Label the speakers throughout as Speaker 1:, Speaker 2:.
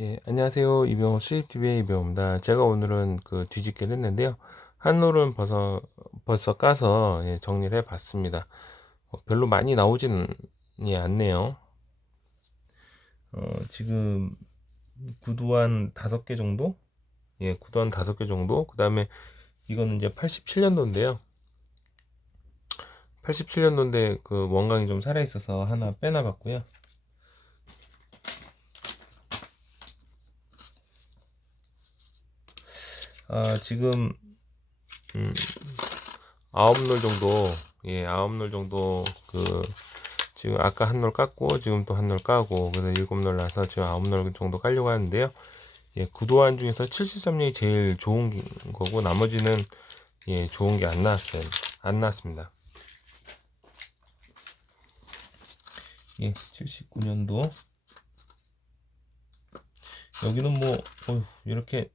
Speaker 1: 예, 안녕하세요. 이병호 수입TV의 이병호입니다. 제가 오늘은 그 뒤집기를 했는데요. 한롤은 벌써, 벌써 까서 예, 정리를 해 봤습니다. 어, 별로 많이 나오지는 예, 않네요. 어, 지금 구두 한 다섯 개 정도? 예, 구두 한 다섯 개 정도? 그 다음에 이거는 이제 87년도인데요. 87년도인데 그 원강이 좀 살아있어서 하나 빼놔 봤고요. 아, 지금 음, 아홉 놀 정도, 예, 아홉 놀 정도 그 지금 아까 한놀 깠고 지금 또 한 놀 까고 그래서 일곱 놀 나서 지금 아홉 놀 정도 깔려고 하는데요. 예, 구도안 중에서 73년이 제일 좋은 거고 나머지는 예, 좋은 게 안 나왔어요. 안 나왔습니다. 예, 79년도 여기는 뭐 어휴, 이렇게 예,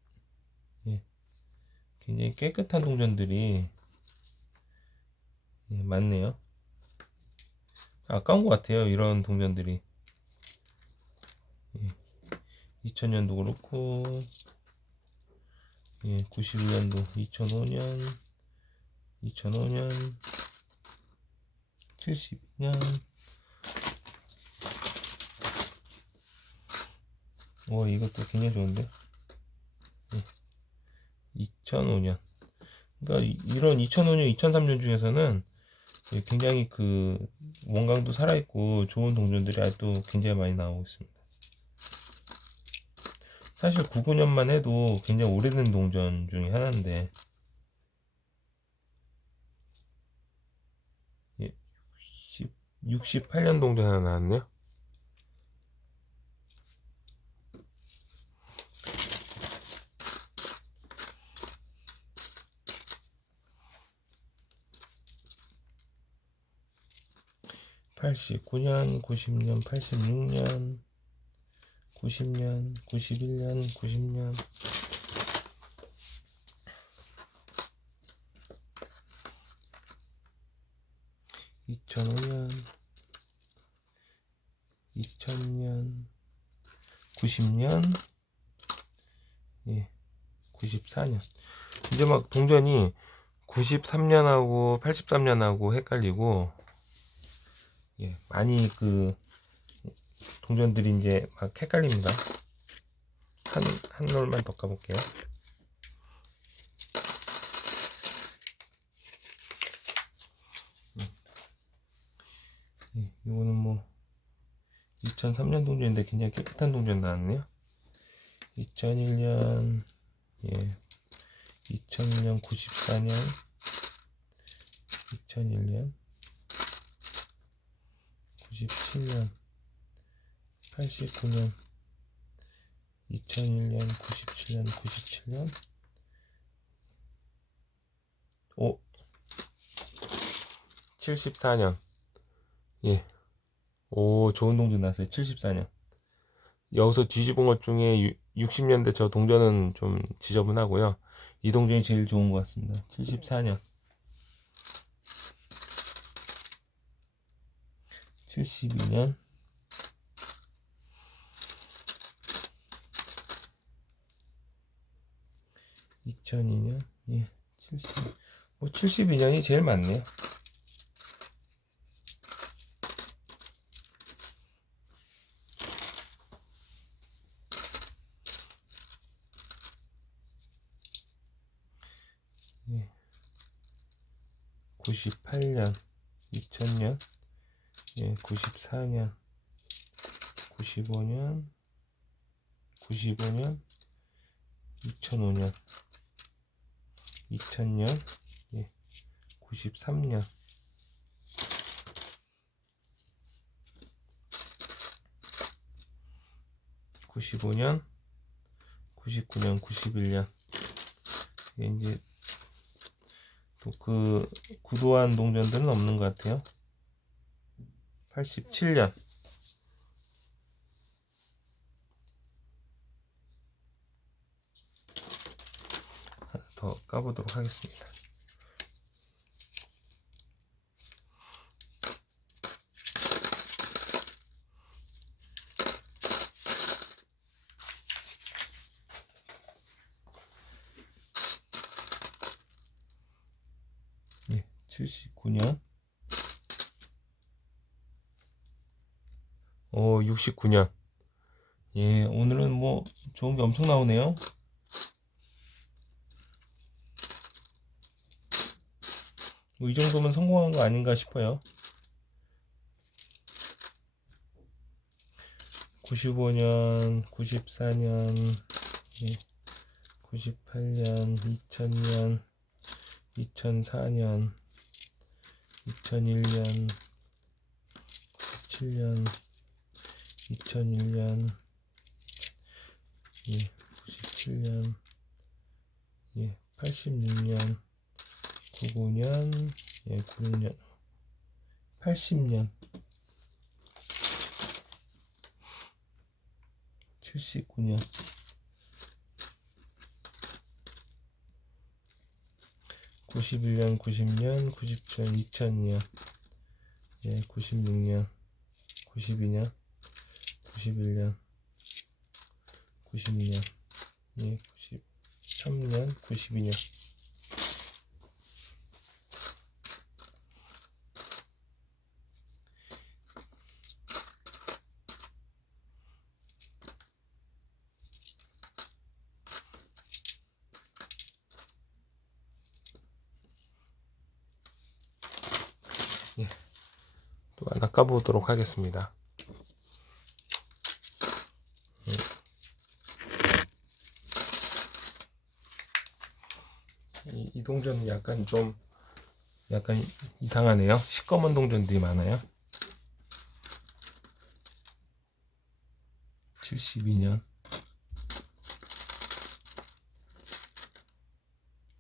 Speaker 1: 굉장히 깨끗한 동전들이 예, 많네요. 아까운 것 같아요. 이런 동전들이. 예, 2000년도 그렇고, 예, 91년도, 2005년, 2005년, 72년. 오, 이것도 굉장히 좋은데? 예, 2005년. 그러니까 이- 이런 2005년, 2003년 중에서는 예, 굉장히 그 원강도 살아있고 좋은 동전들이 아직도 굉장히 많이 나오고 있습니다. 사실 99년만 해도 굉장히 오래된 동전 중에 하나인데 예, 60, 68년 동전 하나 나왔네요. 팔십구 년, 구십 년, 팔십육 년, 구십 년, 구십일 년, 구십 년. 이천오 년, 이천 년, 구십 년, 예, 구십사 년. 이제 막 동전이 93년하고 83년하고 헷갈리고 예, 많이 그 동전들이 이제 막 헷갈립니다. 한, 한 롤만 더 까볼게요. 음. 예, 이거는 뭐 2003년 동전인데 굉장히 깨끗한 동전 나왔네요. 2001년, 예, 2001년 94년, 2001년, 97년, 89년, 2001년, 97년, 97년, 오, 74년. 예. 오, 좋은 동전 나왔어요. 74년. 여기서 뒤집은 것 중에 60년대 저 동전은 좀 지저분하고요. 이 동전이 제일 좋은 것 같습니다. 74년. 72년. (2002년) 예, 70, 뭐 72년이 제일 많네요. 예. 98년, 2000년, 예, 94년, 95년, 95년, 2005년, 2000년, 예, 93년, (95년) (99년) (91년) 이제 또 그 구도한 동전들은 없는 것 같아요. 87년. 더 까보도록 하겠습니다. 예, 79년 오, 69년. 예, 오늘은 뭐 좋은 게 엄청 나오네요. 뭐 이 정도면 성공한 거 아닌가 싶어요. 95년, 94년, 98년, 2000년, 2004년, 2001년, 97년, 2001년, 예, 97년, 예, 86년, 99년, 예, 96년, 80년, 79년, 91년, 90년, 90년, 2000년, 예, 96년, 92년, 91년, 92년, 예, 90, 1000년, 92년. 또 하나 까보도록 하겠습니다. 이, 이 동전은 약간 좀 약간 이상하네요. 시꺼먼 동전들이 많아요. 72년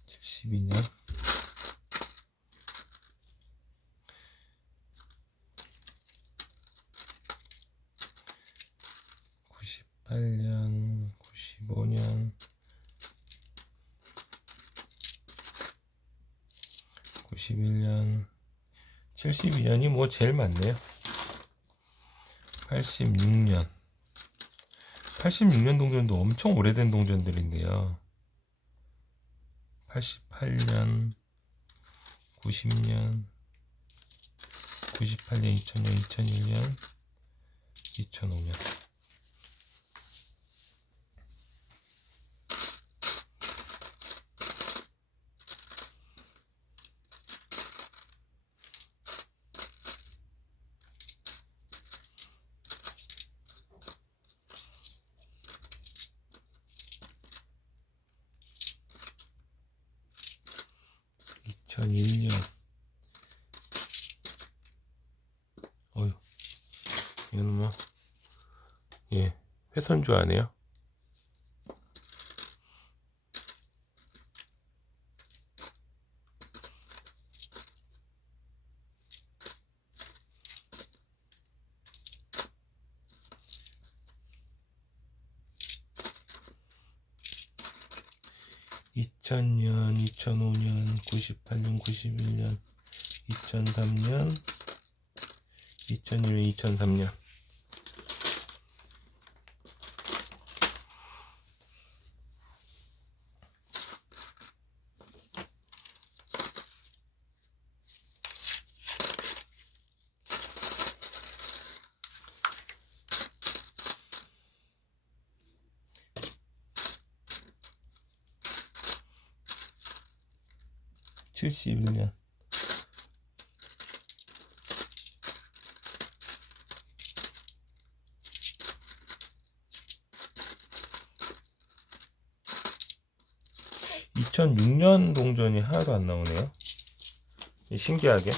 Speaker 1: 72년 98년, 95년, 91년, 72년이 뭐 제일 많네요. 86년. 86년 동전도 엄청 오래된 동전들인데요. 88년, 90년, 98년, 2000년, 2001년, 2005년. (2001년) 어휴 이거는 회선주 아니에요 (2000년) (2005년) (98년) (91년) (2003년) (2001년) (2003년) (71년) 2006년 동전이 하나도 안 나오네요. 신기하게.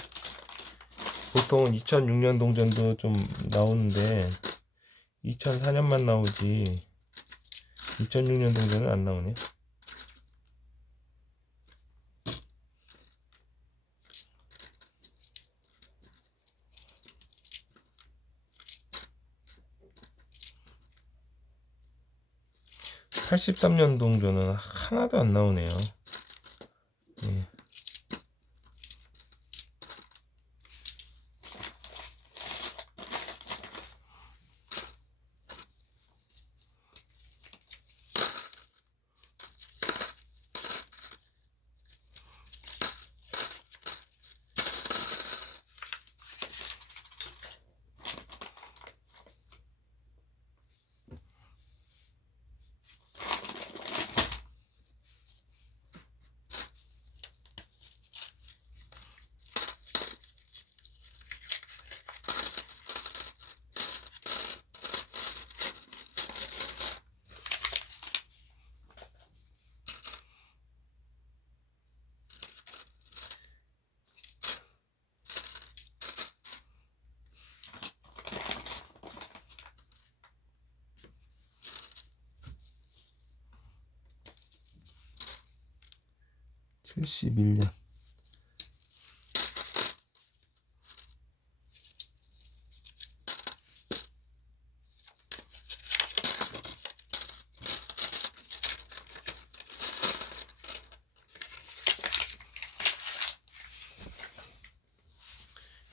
Speaker 1: 보통은 2006년 동전도 좀 나오는데 2004년만 나오지 2006년 동전은 안 나오네. (83년) 동전은 하나도 안 나오네요. 71년.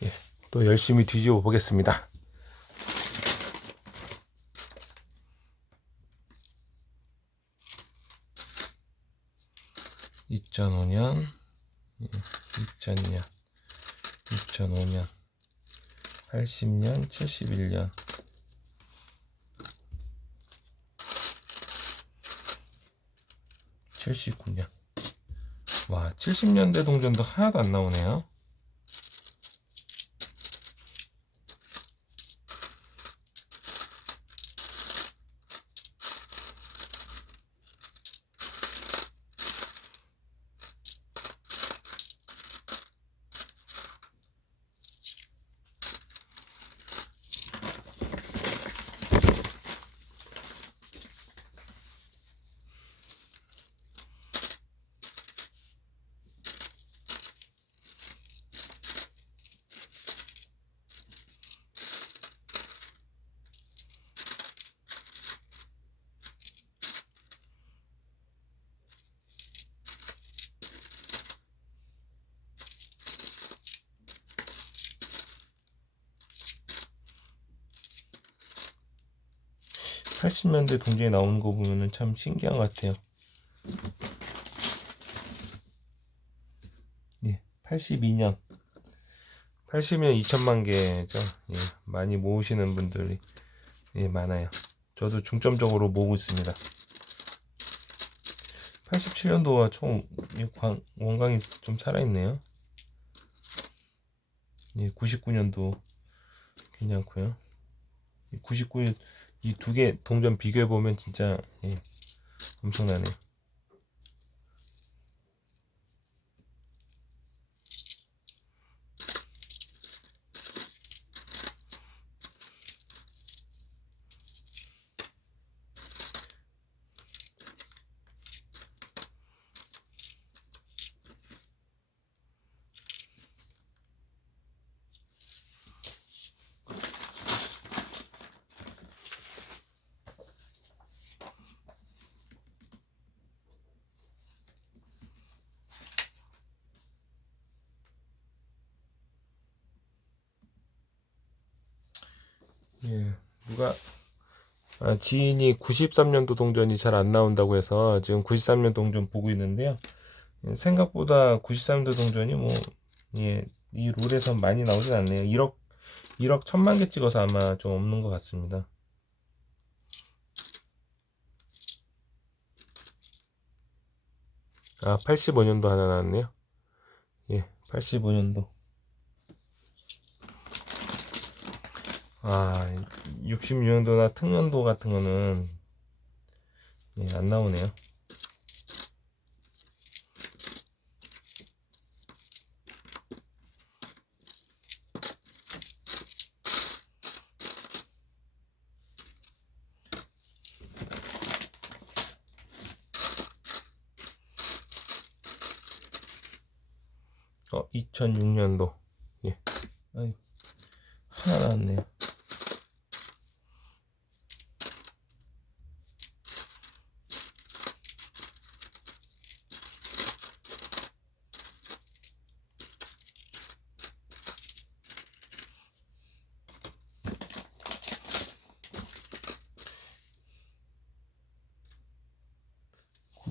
Speaker 1: 예, 또 열심히 뒤집어 보겠습니다. 2005년, 2000년, 2005년, 80년, 71년. (79년) 와 (70년대) 동전도 하나도 안 나오네요 (80년대) 동전이 나오는 거 보면은 참 신기한 것 같아요. 예, 82년. 80년 2천만 개죠. 예, 많이 모으시는 분들이 예, 많아요. 저도 중점적으로 모으고 있습니다. 87년도와 총 원광이 좀 살아있네요. 예, 99년도 괜찮고요. 99년 이 두 개 동전 비교해 보면 진짜 예, 엄청나네 예, 누가 아, 지인이 93년도 동전이 잘 안 나온다고 해서 지금 93년 동전 보고 있는데요. 예, 생각보다 93년도 동전이 뭐, 예, 이 룰에서 많이 나오진 않네요. 1억, 1억 천만 개 찍어서 아마 좀 없는 것 같습니다. 아, 85년도 하나 나왔네요. 예, 85년도. 아, 66년도나 특년도 같은 거는 예, 안 나오네요. 어, 2006년도. 예. 아이, 하나 나왔네요.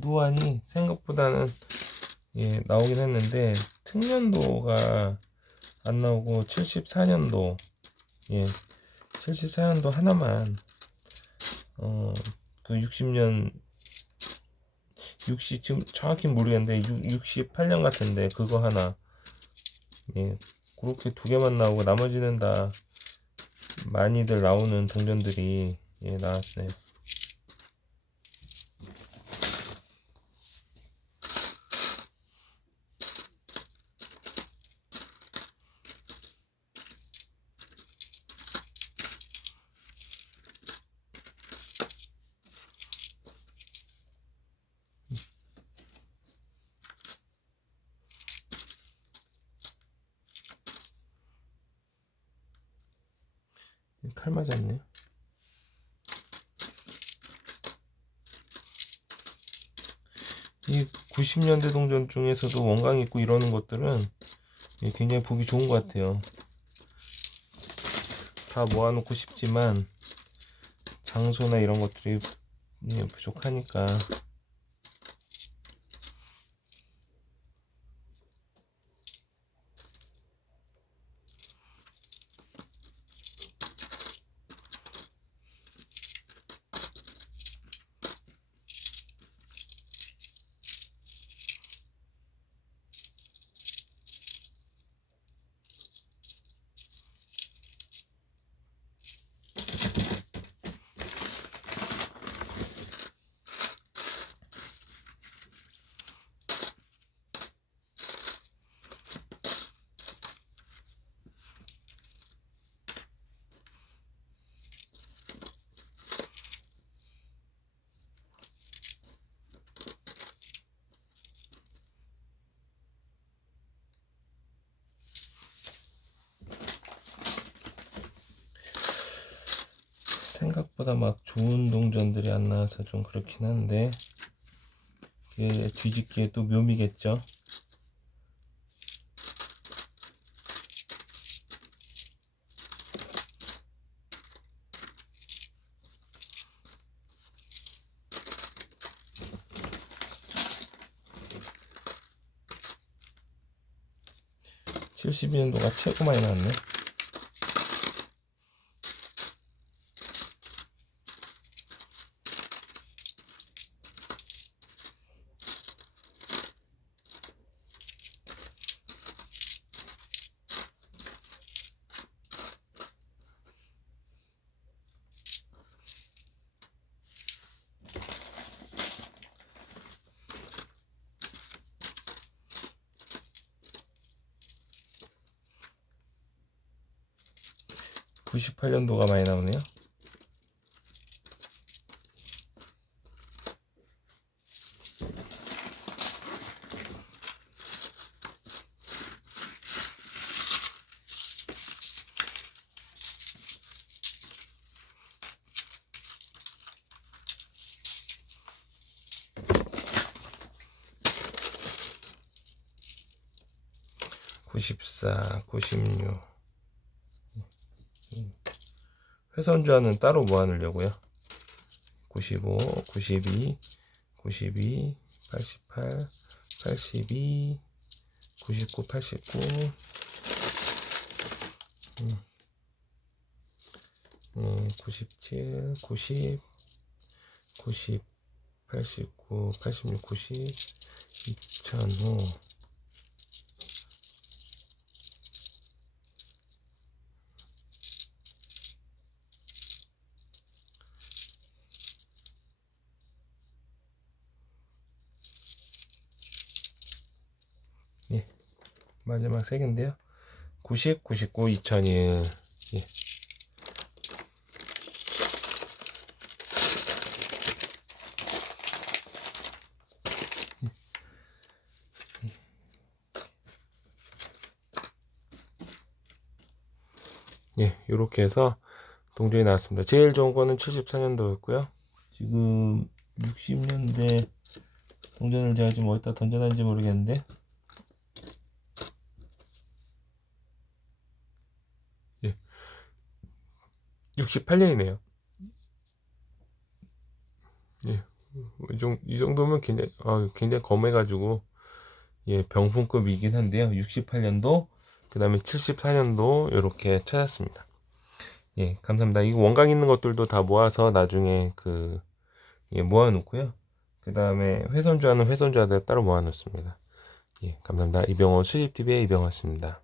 Speaker 1: 구도안이 생각보다는 예, 나오긴 했는데 특년도가 안 나오고 74년도 예, 74년도 하나만 어, 그 60년 60 지금 정확히 모르겠는데 6, 68년 같은데 그거 하나 예, 그렇게 두 개만 나오고 나머지는 다 많이들 나오는 동전들이 예, 나왔어요. 이 90년대 동전 중에서도 원광 있고 이러는 것들은 예, 굉장히 보기 좋은 것 같아요. 다 모아놓고 싶지만 장소나 이런 것들이 예, 부족하니까 생각보다 막 좋은 동전들이 안 나와서 좀 그렇긴 한데 이게 뒤집기에 또 묘미겠죠. 칠십 년도가 최고 많이 나왔네. 구십팔 년도가 많이 나오네요. 구십사, 구십육. 회선주화는 따로 모아놓으려고요. 95, 92, 92, 88, 82, 99, 89, 음. 네, 97, 90, 90, 89, 86, 90, 2005. 마지막 세 개인데요. 90, 99, 2001. 예. 예, 요렇게 해서 동전이 나왔습니다. 제일 좋은 거는 74년도였고요. 지금 60년대 동전을 제가 지금 어디다 던져놨는지 모르겠는데 68년이네요. 예. 이 정- 이 정도면 굉장히, 아, 굉장히 검해가지고, 예, 병풍급이긴 한데요. 68년도, 그 다음에 74년도, 이렇게 찾았습니다. 예, 감사합니다. 이거 원강 있는 것들도 다 모아서 나중에 그, 예, 모아놓고요. 그 다음에 훼손주화는 훼손주화대로 따로 모아놓습니다. 예, 감사합니다. 이병호 수집TV의 이병호였습니다.